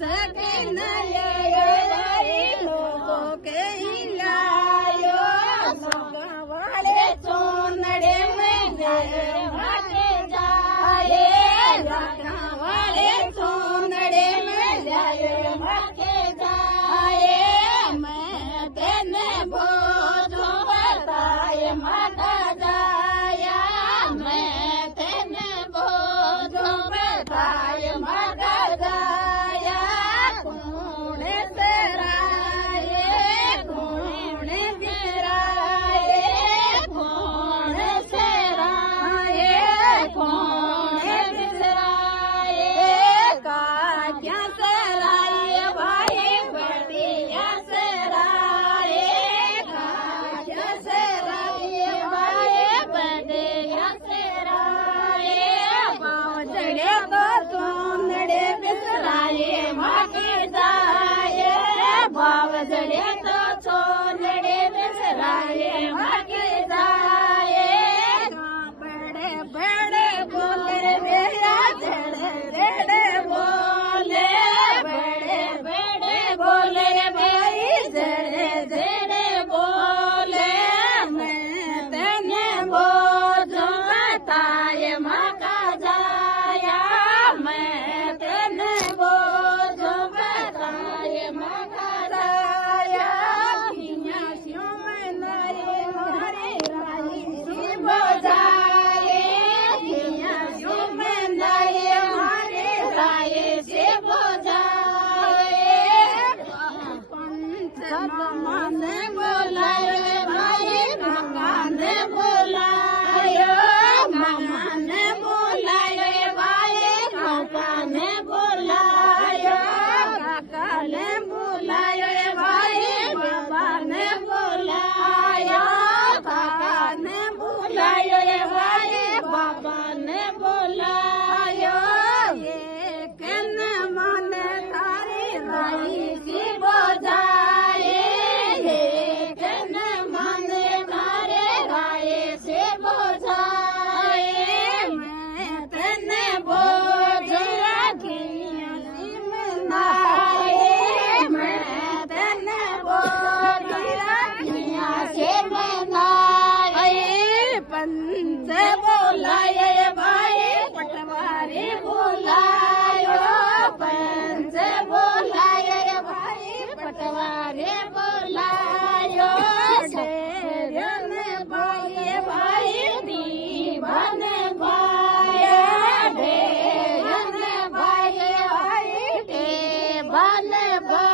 सकिन लोगों के लायो वाले सोनड़े में भागे जाए वाले सोनड़े में भागे जाए मैं तेने बोझो बताए माता जाया मैं तेने बोझो बताए माता जाया कौन तेरा कौन तेरा कौन तेरा कौन तेरा का क्या सराय भाई बढ़िया सराय का क्या सराय भाई बढ़िया सराय बावजड़े तो सोनड़े बिसराए भागे जाए बावजड़े तो सोनड़े बिसराए भागे जाए बड़े बड़े बोले रे जड़े बोले बड़े बड़े बोले रे भाई जड़े बोले मैं तेने बोझो बताए माँ का जाया मैं तेने बोझो बताए माँ का जाया सिंह में नारे हरे रानी सी बजाए सिंह में नारे हरे राय से बजाए पंच मन बोलाए भाई भगवान बोलायो मन बोलाए भाई भगवान बोलायो काका ने बोलायो भाई बाबा ने बोलायो काका ने बोलायो भाई बाबा ने बोलायो ये कन मन तारी राई की बजाए ये कन मन तारे राय से बजाए मैं तेने बोझो मनाए मैं तेने बोझो से मनाए पंच बोलाए भाई पटवारी बोलायो पंच बोलाए भाई पटवारी बोलायो शेरन भाई भाई दीवान भाई ढेरन भाई भाई देवान भाई